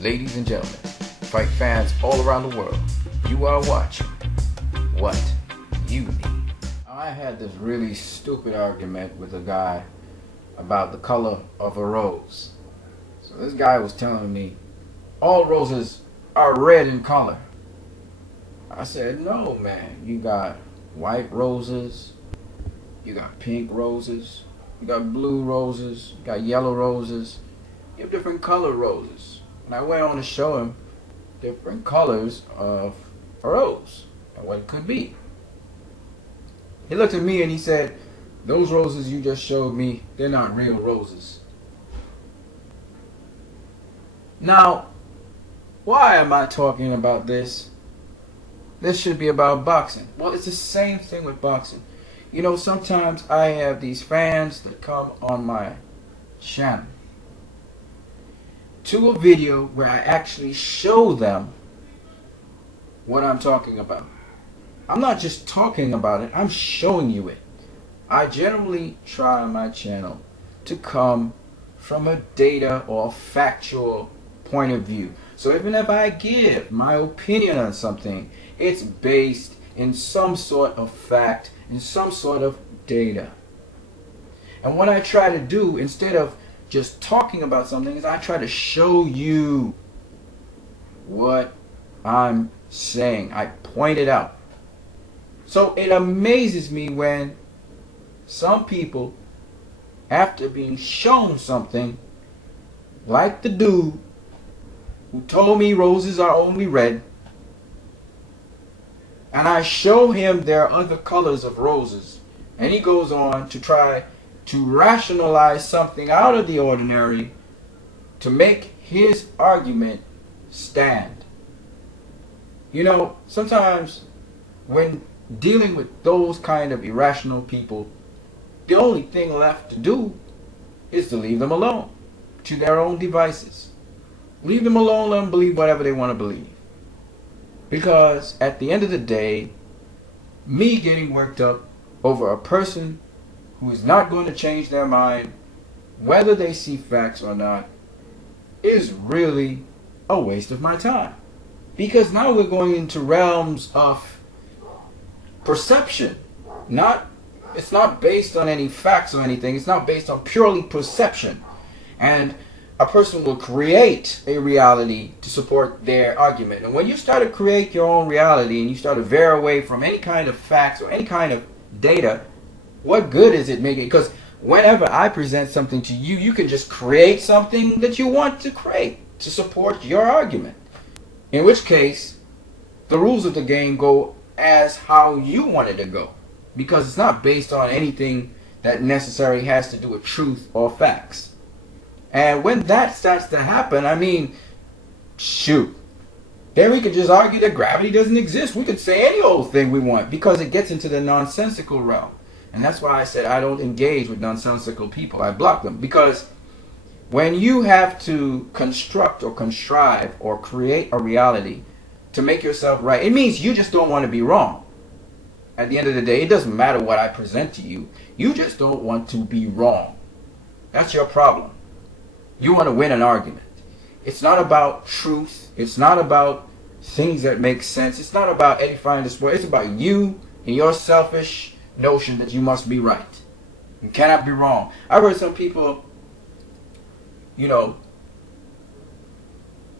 Ladies and gentlemen, fight fans all around the world, you are watching What You Need. I had this really stupid argument with a guy about the color of a rose. So this guy was telling me all roses are red in color. I said, no man, you got white roses, you got pink roses, you got blue roses, you got yellow roses, you have different color roses. And I went on to show him different colors of a rose and what it could be. He looked at me and he said, those roses you just showed me, they're not real roses. Now, why am I talking about this? This should be about boxing. Well, it's the same thing with boxing. You know, sometimes I have these fans that come on my channel to a video where I actually show them what I'm talking about. I'm not just talking about it, I'm showing you it. I generally try on my channel to come from a data or factual point of view. So even if I give my opinion on something, it's based in some sort of fact, in some sort of data. And what I try to do, instead of just talking about something, is I try to show you what I'm saying. I point it out. So it amazes me when some people, after being shown something, like the dude who told me roses are only red, and I show him there are other colors of roses, and he goes on to try to rationalize something out of the ordinary to make his argument stand. You know, sometimes when dealing with those kind of irrational people, the only thing left to do is to leave them alone to their own devices. Leave them alone, let them believe whatever they want to believe. Because at the end of the day, me getting worked up over a person who is not going to change their mind, whether they see facts or not, is really a waste of my time. Because now we're going into realms of perception. It's not based on any facts or anything. It's not based on purely perception. And a person will create a reality to support their argument. And when you start to create your own reality and you start to veer away from any kind of facts or any kind of data, what good is it making? Because whenever I present something to you, you can just create something that you want to create to support your argument. In which case, the rules of the game go as how you want it to go. Because it's not based on anything that necessarily has to do with truth or facts. And when that starts to happen, I mean, shoot. Then we could just argue that gravity doesn't exist. We could say any old thing we want because it gets into the nonsensical realm. And that's why I said I don't engage with nonsensical people. I block them. Because when you have to construct or contrive or create a reality to make yourself right, it means you just don't want to be wrong. At the end of the day, it doesn't matter what I present to you. You just don't want to be wrong. That's your problem. You want to win an argument. It's not about truth. It's not about things that make sense. It's not about edifying this world. It's about you and your selfish notion that you must be right. You cannot be wrong. I've heard some people, you know,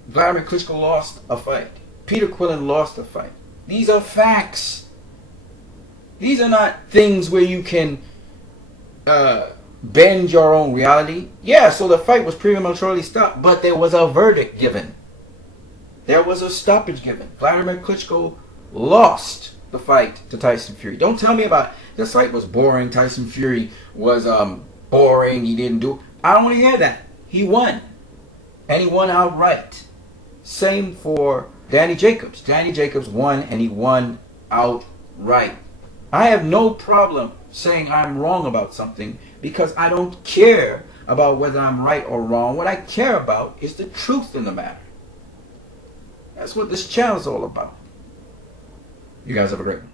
Vladimir Klitschko lost a fight. Peter Quillen lost a fight. These are facts. These are not things where you can bend your own reality. Yeah, so the fight was prematurely stopped, but there was a verdict given. There was a stoppage given. Vladimir Klitschko lost the fight to Tyson Fury. Don't tell me about this fight was boring. Tyson Fury was boring. He didn't do. I don't want to hear that. He won, and he won outright. Same for Danny Jacobs. Danny Jacobs won, and he won outright. I have no problem saying I'm wrong about something because I don't care about whether I'm right or wrong. What I care about is the truth in the matter. That's what this channel is all about. You guys have a great one.